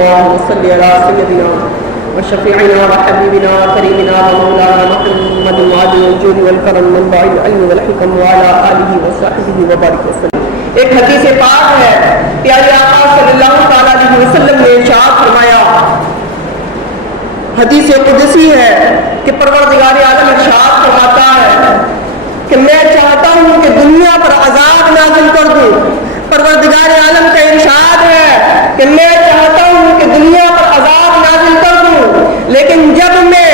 اللهم صل على سيدنا وشفيعنا وحبيبنا وكريمنا ومولانا محمد وعلي الجود والكرم منبع العلم والحكم وعلى آله وصحبه وبارك وسلم. ایک حدیث پاک ہے، پیارے آقا صلی اللہ تعالیٰ علیہ وسلم نے ارشاد فرمایا، حدیث قدسی ہے کہ پروردگار عالم ارشاد فرماتا ہے کہ میں چاہتا ہوں کہ دنیا پر عذاب نازل کر دوں. پروردگار عالم کا ارشاد ہے کہ میں چاہتا ہوں کہ دنیا پر عذاب نازل کر دوں، لیکن جب میں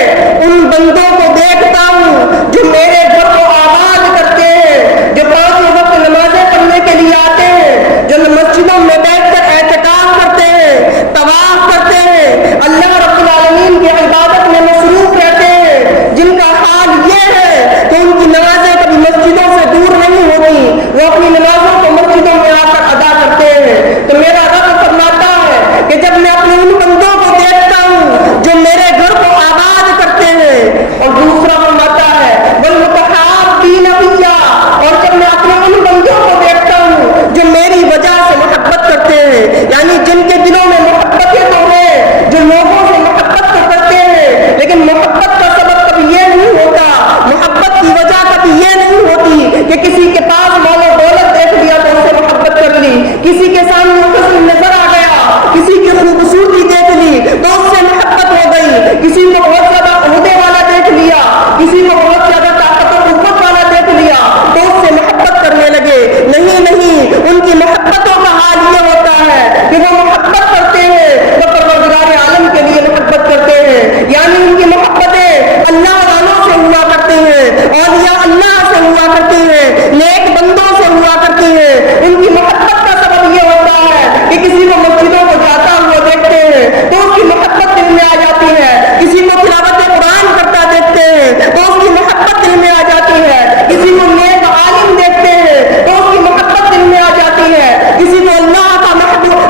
ان بندوں کو دیکھتا ہوں جو میرے گھر کو آباد کرتے ہیں، جو پانچوں وقت نمازیں پڑھنے کے لیے آتے ہیں، جو مسجدوں میں بیٹھ کر اعتکاف کرتے ہیں، طواف کرتے ہیں، اللہ رب العالمین کی عبادت میں مصروف رہتے ہیں، جن کا حال یہ ہے کہ ان کی نمازیں کبھی مسجدوں سے دور نہیں ہوتی، وہ اپنی نمازوں کو مسجدوں میں آ کر ادا کرتے ہیں، تو میرا رب فرماتا ہے کہ جب میں اپنے ان بندوں کو دیکھتا ہوں جو میرے گھر کو آباد کرتے ہیں، اور دوسرا فرماتا ہے والمتحابین فیہ، اور جب میں اپنے ان بندوں کو دیکھتا ہوں جو میری وجہ سے محبت کرتے ہیں، یعنی جن کے دلوں میں محبتیں تو ہیں، جو لوگوں سے محبت تو کرتے ہیں، لیکن محبت کا سبب کبھی یہ نہیں ہوتا، محبت کی وجہ کبھی یہ نہیں ہوتی کہ کسی کے پاس مال و دولت دیکھ لیا تو اسے محبت کر لی، کسی کے سامنے حسن نظر آ گیا، کسی کی خوبصورتی دیکھ لی تو اس سے محبت ہو گئی، کسی کو بہت زیادہ عہدے والا دیکھ لیا، کسی کو بہت زیادہ طاقت و قوت والا دیکھ لیا تو اس سے محبت کرنے لگے. نہیں نہیں، ان کی محبتوں کا حال یہ ہوتا ہے کہ وہ محبت کرتے ہیں، وہ پروردگار عالم کے لیے محبت کرتے ہیں، یعنی ان کی محبتیں اللہ والوں سے ہوا کرتی ہیں، اولیاء اللہ سے ہوا کرتی ہیں، نیک بندوں سے ہوا کرتی ہیں. ان کی محبت کا سبب یہ ہوتا ہے کہ کسی کو مسجدوں کو جاتا ہوا دیکھتے ہیں تو اس کی محبت دل میں آ جاتی ہے، کسی کو تلاوت قرآن کرتا دیکھتے ہیں تو اس کی محبت دل میں آ جاتی ہے، کسی کو نیک عالم دیکھتے ہیں تو اس کی محبت دل میں آ جاتی ہے، کسی کو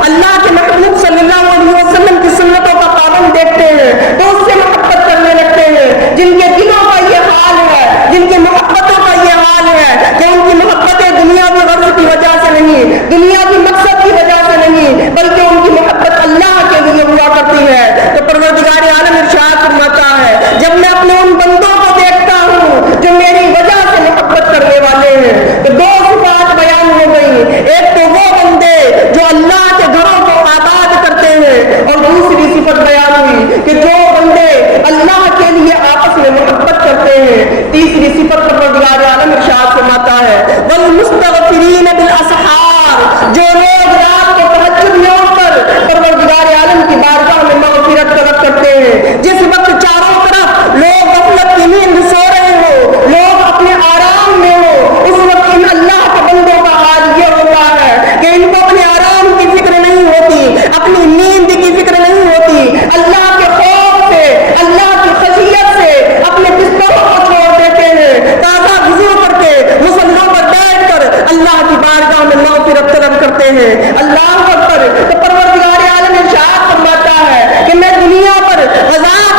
اللہ کے محبوب صلی اللہ علیہ وسلم کی سنتوں کا پابند دیکھتے ہیں تو اس سے محبت کرنے لگتے ہیں. جن کے دلوں کا یہ حال ہے، جن کی محبتوں کا یہ حال ہے کہ ان کی محبتیں دنیاوی غرض کی وجہ سے نہیں، دنیاوی مقصد کی وجہ سے نہیں، بلکہ ان کی محبت اللہ کے لیے ہوا کرتی ہے. تو پروردگار عالم ارشاد فرماتا ہے جب میں اپنے ان بندوں کو دیکھتا ہوں جو میری وجہ سے محبت کرنے والے ہیں تو دو صفات بیان ہو گئی. ایک تو وہ بندے جو اللہ کے گھروں کو آباد کرتے ہیں، اور دوسری صفت بیان ہوئی کہ جو بندے اللہ کے لیے آپس میں محبت کرتے ہیں. تیسری صفت پروردگار عالم ارشاد فرماتا ہے والمستغفرین بالاسحار، جو لوگ رات کو تہجد میں اٹھ کر پروردگار عالم کی بارگاہ میں مغفرت طلب کرتے ہیں. جس وقت چاروں طرف لوگ غفلت کی نیند سو رہے ہو، لوگ اپنے آرام میں ہو، اس وقت ان اللہ کے بندوں کا حال یہ ہوتا ہے کہ ان کو اپنے آرام کی فکر نہیں ہوتی، اپنی نیند کی فکر نہیں ہوتی، اللہ کے خوف سے، اللہ کی خشیت سے اپنے بستروں کو چھوڑ دیتے ہیں، تازہ وضو کر کے مصلوں پر بیٹھ کر اللہ کی بارگاہ میں مغفرت طلب کرتے ہیں. اللہ اکبر. تو پروردگار عالم ارشاد فرماتا ہے کہ میں دنیا پر عذاب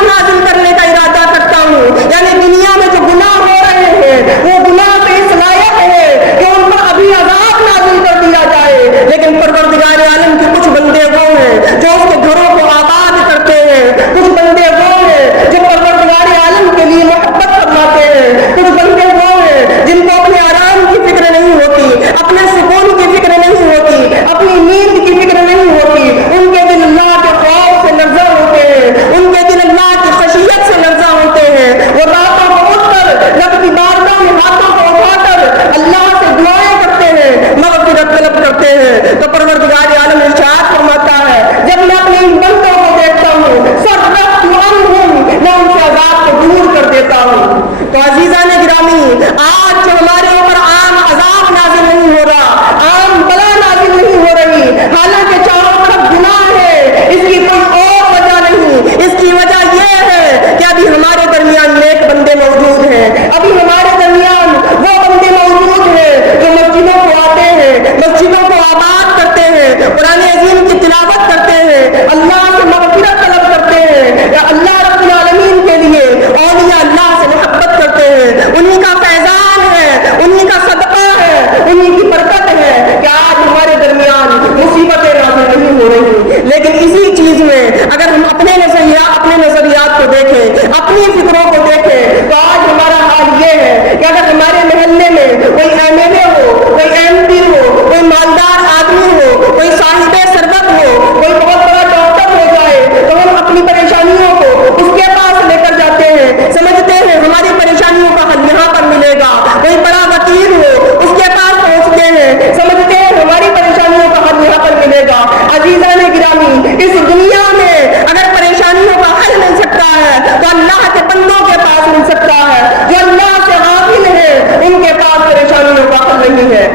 میں اگر ہم اپنے نظریات کو دیکھیں، اپنی فکروں کو دیکھیں، تو آج ہمارا حال یہ ہے کہ اگر ہمارے محلے میں کوئی ایم ایل اے ہو، کوئی ایم پی ہو، کوئی مالدار آدمی ہو، کوئی صاحب ثروت ہو، کوئی بہت بڑا ڈاکٹر ہو جائے، تو ہم اپنی پریشانیوں کو اس کے پاس لے کر جاتے ہیں، سمجھتے ہیں ہماری پریشانیوں کا حل یہاں پر ملے گا۔ کوئی بڑا وکیل ہو، اس کے پاس پہنچتے ہیں، سمجھتے ہیں ہماری پریشانیوں کا حل یہاں پر ملے گا۔ عزیزان گرامی، اس دنیا میں اگر پریشانیوں کا حل مل سکتا ہے تو اللہ کے بندوں کے پاس مل سکتا ہے، جو اللہ سے غافل ہے ان کے پاس پریشانیوں کا حل نہیں ہے۔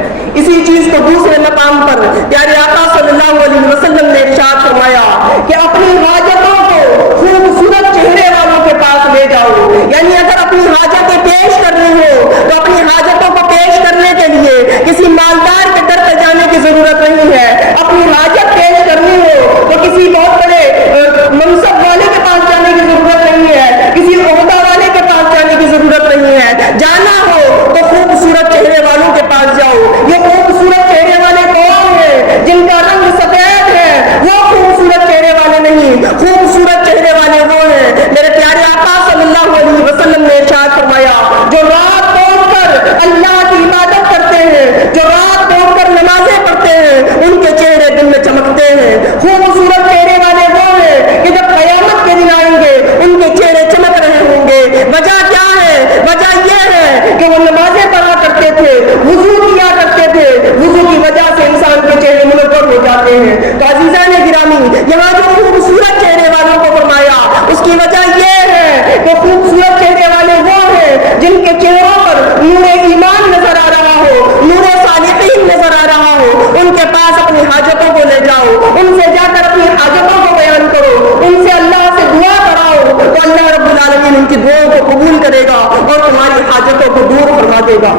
اسی چیز کو دوسرے مقام پر پیارے آقا صلی اللہ علیہ وسلم نے ارشاد فرمایا کہ اپنی حاجتوں کو خوبصورت چہرے والوں کے پاس لے جاؤ، یعنی اگر اپنی حاجتیں پیش کرنی ہو تو اپنی حاجتوں کو پیش کرنے کے لیے کسی مالدار کے در پہ جانے کی ضرورت نہیں ہے۔ اپنی حاجت پیش کرنی ہو تو کسی بہت بڑے منصب والے کے پاس جانے کی ضرورت نہیں ہے، کسی عہدہ والے کے پاس جانے کی ضرورت نہیں ہے۔ جانا ہو تو خوبصورت چہرے والوں کے پاس جاؤ۔ یہ خوبصورت چہرے والے کون ہیں؟ جن کا رنگ سفید ہے وہ خوبصورت چہرے والے نہیں، خوبصورت چہرے والے وہ ہیں، میرے پیارے آقا صلی اللہ علیہ وسلم نے ارشاد فرمایا، جو رات توڑ کر اللہ کی عبادت کرتے ہیں، جو رات توڑ کر نمازیں پڑھتے ہیں، ان کے چہرے دن میں چمکتے ہیں۔ خوبصورت چہرے والے وہ ہیں کہ جب قیامت کے دن آئیں گے ان کے چہرے چمک رہے ہوں گے۔ وجہ کیا ہے؟ وجہ یہ ہے کہ وہ نمازیں پڑھا کرتے تھے، وضو کیا کرتے تھے، وضو کی وجہ سے انسان کے چہرے منور ہو جاتے ہیں۔ تو عزیزان گرامی، یہاں جو خوبصورت چہرے والوں کو فرمایا اس کی وجہ یہ ہے کہ خوبصورت چہرے والے وہ ہیں جن کے چہروں پر نور ایمان نظر آ رہا ہو، نور صالحین نظر آ رہا ہو۔ ان کے پاس اپنی حاجتوں کو لے جاؤ، ان سے جا کر اپنی حاجتوں کو بیان کرو، ان سے اللہ سے دعا کراؤ، تو اللہ رب العالمین ان کی دعاؤں کو قبول کرے گا اور تمہاری حاجتوں کو دور فرما دے گا۔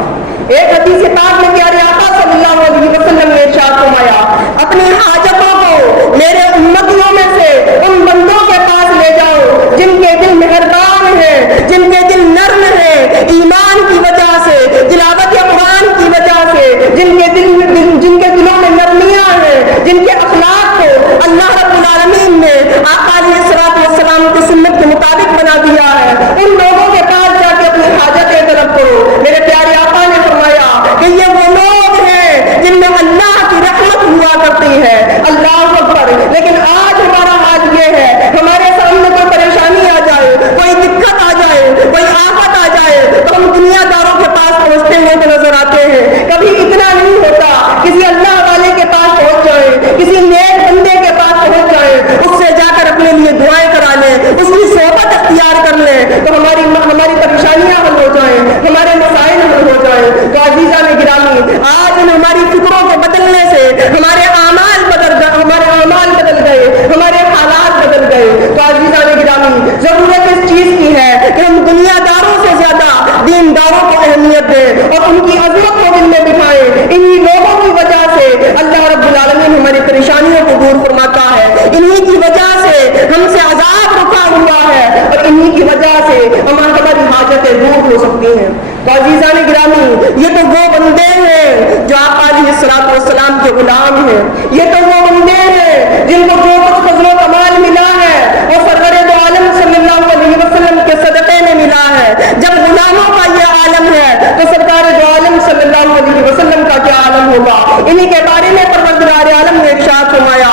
ایک حدیث پاک میں پیارے آقا صلی اللہ علیہ وسلم نے ارشاد فرمایا، اپنی حاجتوں کو میرے امتیوں میں سے ان بندوں کے پاس لے جاؤ جن کے دل مہربان ہیں، جن کے دل نرم ہیں، ایمان کی وجہ سے، تلاوت قرآن کی وجہ سے، جن کے دلوں میں نرمیاں ہیں، جن کے اخلاق کو اللہ رب العالمین نے آقا علیہ الصلوۃ والسلام کی سنت کے مطابق بنا دیا ہے، ان لوگوں کے پاس جا کے اپنی حاجتیں طلب کرو۔ میرے پیارے آقا نے فرمایا کہ یہ وہ لوگ ہیں جن میں اللہ کی رحمت ہوا کرتی ہے۔ اللہ اکبر! لیکن آج ہمارا حال یہ ہے، ہمارے سامنے کوئی پریشانی آ جائے، کوئی دقت آ جائے، کوئی آفت آ جائے تو ہم دنیا داروں کے پاس پہنچتے ہوئے تو نظر آتے ہیں۔ کبھی اتنا نہیں ہوتا کسی اللہ والے کے پاس پہنچ جائیں، کسی نیک بندے کے پاس پہنچ جائیں، اس سے جا کر اپنے لیے دعائیں کرا لیں، اس کی صحبت اختیار کر لیں تو ہماری پریشانیاں حل ہو جائیں، ہمارے مسائل حل ہو جائیں۔ تو عزیزان گرامی، آج ہماری فکروں کے بدلنے سے ہمارے اعمال بدل گئے، ہمارے حالات بدل گئے۔ تو عزیزان گرامی، ضرورت اس چیز کی ہے کہ ہم دنیا داروں سے زیادہ دینداروں کو اہمیت دیں اور ان کی عظمت کو دل میں بٹھائیں۔ انہی لوگوں کی وجہ سے اللہ رب العالمین ہماری پریشانیوں کو دور فرماتا ہے، انہی کی وجہ سے ہم سے عذاب رکا ہوا ہے اور انہی کی وجہ سے ہماری حاجتیں دور ہو سکتی ہیں۔ تو عزیزان گرامی، یہ تو وہ بندے ہیں جو آقا علیہ الصلوۃ والسلام کے غلام ہیں، یہ تو وہ بندے ہیں جن کو جو کچھ فضل و کمال ملا ہے وہ سرور دو عالم صلی اللہ علیہ وسلم کے صدقے میں ملا ہے۔ جب غلاموں کا یہ عالم ہے تو سرکار دو عالم صلی اللہ علیہ وسلم کا کیا عالم ہوگا؟ انہی کے بارے میں پروردگار عالم نے ارشاد فرمایا،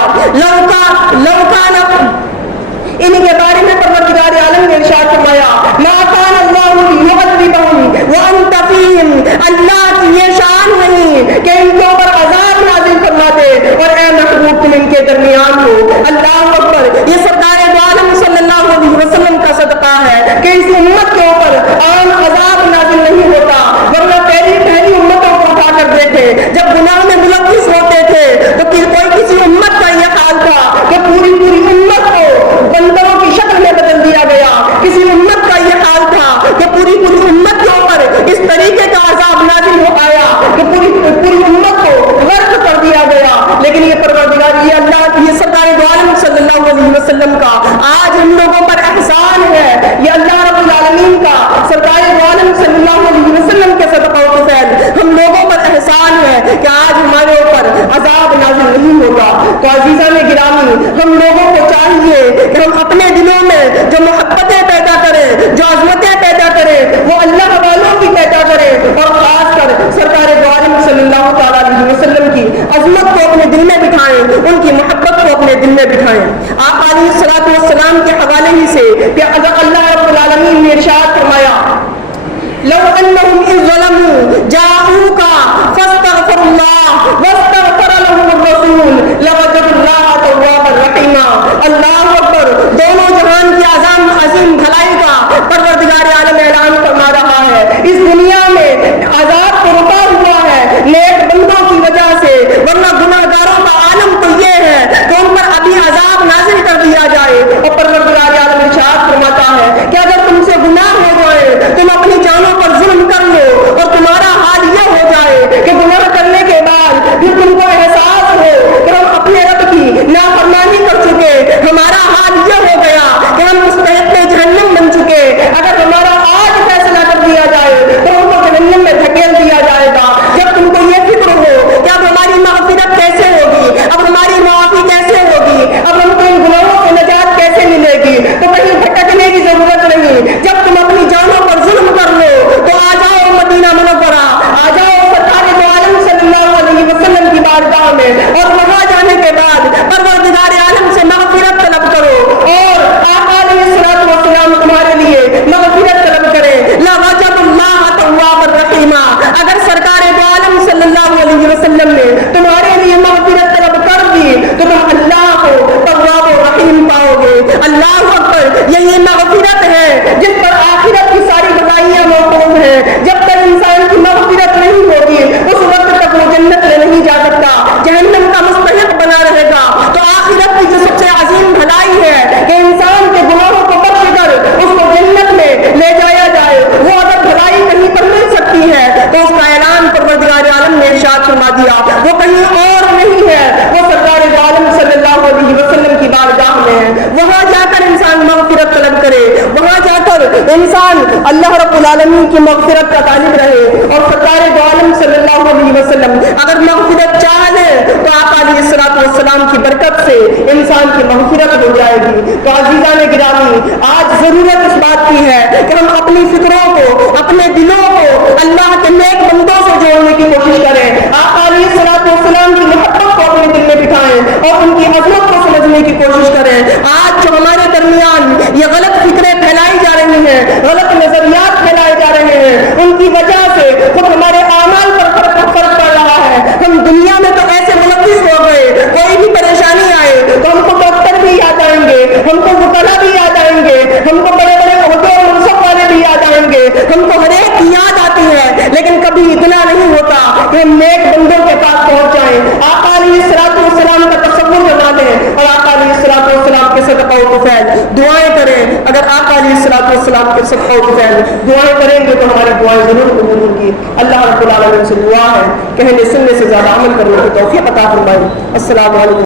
انہی کے بارے میں پروردگار عالم نے ارشاد فرمایا، ما کان اللہ لیعذبہم وانت فیہم، اللہ کی یہ شان نہیں کہ ان کے اوپر عذاب نازل فرما دے اور اے محبوب تم ان کے درمیان ہو۔ اللہ اکبر! یہ سرکار دو عالم صلی اللہ علیہ وسلم کا صدقہ ہے کہ اس امت کے اوپر عام عذاب نازل نہیں ہوتا، ورنہ پہلی امتوں کو اٹھا کر دیکھے، جب گناہ میں ملوث ہوتے تھے تو کوئی کسی امت کا یہ حال تھا کہ پوری امت کو بندروں کی شکل میں بدل دیا گیا، کسی امت کا یہ حال تھا کہ پوری امت کے اوپر اس طریقے کا عذاب نازل ہو آیا کہ پوری امت کو غرق کر دیا گیا۔ لیکن یہ پروردگار، یہ اللہ، یہ سرکار دو عالم صلی اللہ علیہ وسلم کا آج ہم لوگوں پر احسان ہے، یہ اللہ رب العالمین کا سرکار دو عالم صلی اللہ علیہ وسلم کے صدقہ و فضل ہم لوگوں پر احسان ہے کہ آج ہمارے اوپر عذاب نازل نہیں ہوگا۔ تو تو عزیزان گرامی ہم لوگوں کو چاہیے کہ ہم اپنے دلوں میں جو محبتیں پیدا کریں، جو عظمتیں پیدا کریں، وہ اللہ والوں کی پیدا کریں، اور خاص کر سرکار دو عالم صلی اللہ تعالیٰ علیہ وسلم کی عظمت کو اپنے دل میں بٹھائیں، ان کی محبت کو اپنے دل میں بٹھائیں۔ آپ علیہ الصلوۃ والسلام کے حوالے ہی سے کہ اللہ رب العالمین نے ارشاد فرمایا لو انہم اذ ظلموا جاءوک فاستغفروا اللہ واستغفر لهم الرسول لوجدوا اللہ توابا رحیما۔ اللہ اکبر، دونوں جہان کی عظیم بھلائی کا پروردگار عالم اعلان فرما رہا ہے۔ اس دنیا میں عذاب تو رکا ہوا ہے نیک بندوں کی وجہ سے، ورنہ گناہگاروں کا عالم تو یہ ہے کہ ان پر ابھی عذاب نازل کر دیا جائے، اور پروردگار عالم ارشاد فرماتا ہے کہ اگر تم سے گناہ ہو جائے، تم اپنی جانوں پر ظلم کر لو، اور تمہارا حال یہ ہو جائے کہ گناہ کرنے کے بعد پھر تم کو احساس ہو کہ ہم اپنے رب کی نافرمانی کر چکے، ہمارا حال یہ ہو گیا کہ ہم مستحق جہنم بن چکے، اگر ہمارا آج فیصلہ کر دیا جائے تو ہم کو جہنم میں دھکیل دیا جائے گا۔ جب تم کو یہ فکر ہو کہ اب ہماری مغفرت کیسے ہوگی، اب ہماری معافی کیسے ہوگی، اب ہم کو ان گناہوں سے نجات کیسے ملے گی، تو کہیں بھٹکنے کی ضرورت نہیں۔ جب تم اپنی جانوں پر ظلم کر لو تو آ جاؤ مدینہ منورہ، آ جاؤ سرکار دو عالم صلی اللہ علیہ وسلم کی بارگاہ میں، اور وہاں جانے کے بعد پروردگار عالم سے مغفرت طلب کرو، اور آقا علیہ الصلوۃ والسلام تمہارے لیے مغفرت طلب کریں۔ لوجد اللہ توابا رحیما، اگر سرکار دو عالم صلی اللہ علیہ وسلم نے تمہارے لیے مغفرت طلب کر دی تو تم اللہ کو تواب و رحیم پاؤ گے۔ اللہ اکبر، یہی مغفرت ہے جس پر آخرت کی ساری بھلائیاں موقوف ہیں۔ جب تک انسان کی مغفرت نہیں ہوگی اس وقت تک وہ جنت میں نہیں جا سکتا، جہنم کا مستحق بنا رہے گا۔ تو آخرت کی جو سب سے عظیم بھلائی ہے کہ انسان کے گناہوں کو بخش کر اس کو جنت میں لے جایا جائے، وہ اگر بھلائی کہیں پر مل سکتی ہے تو اس کا اعلان پروردگار عالم نے ارشاد فرما دیا، وہ کہیں اور نہیں ہے، وہ سرکار دو عالم صلی اللہ علیہ وسلم کی بارگاہ میں ہے۔ وہاں جا کر انسان مغفرت طلب کرے، وہاں جا کر انسان اللہ رب العالمین کی مغفرت کا طالب رہے، اور سرکار دو عالم صلی اللہ علیہ وسلم اگر مغفرت چاہ لے تو آقا علیہ الصلوۃ والسلام کی برکت سے انسان کی مغفرت ہو جائے گی۔ تو عزیزان گرامی، آج ضرورت اس بات کی ہے کہ ہم اپنی فکروں کو، اپنے دلوں کو اللہ کے نیک بندوں سے جوڑنے کی کوشش کریں، آقا علیہ الصلوۃ والسلام کی محبت کو اپنے دل میں بٹھائیں، اور ان کی عظمت کو سمجھنے کی کوشش کریں۔ آج جو ہمارے درمیان یہ غلط فکریں پھیلائی جا رہی ہیں، غلط نظریات پھیلائے جا رہے ہیں، ان کی وجہ سے خود ہمارے اعمال پر فرق پڑ رہا ہے۔ ہم دنیا میں تو ایسے ملوث ہو گئے، کوئی بھی پریشانی آئے تو ہم کو ڈاکٹر بھی یاد آئیں گے، ہم کو وکلا بھی یاد آئیں گے، ہم کو بڑے بڑے عہدے اور منصب والے بھی یاد آئیں گے، ہم کو ہر ایک کی یاد آتی ہے، لیکن کبھی اتنا نہیں ہوتا کہ ہم نیک بندوں کے پاس پہنچ جائیں، آقا علیہ الصلوۃ والسلام کا تصور بنا لیں، اور آقا علیہ الصلوۃ والسلام کے صدقہ و طفیل دعائیں کریں۔ اگر آقا علیہ الصلوۃ والسلام کے صدقہ و طفیل دعائیں کریں گے تو ہماری دعائیں ضرور قبول ہوں گی۔ اللہ رب العالمین سے دعا ہے کہنے سننے سے زیادہ عمل کرنے کی توفیق عطا فرمائے۔ السلام علیکم۔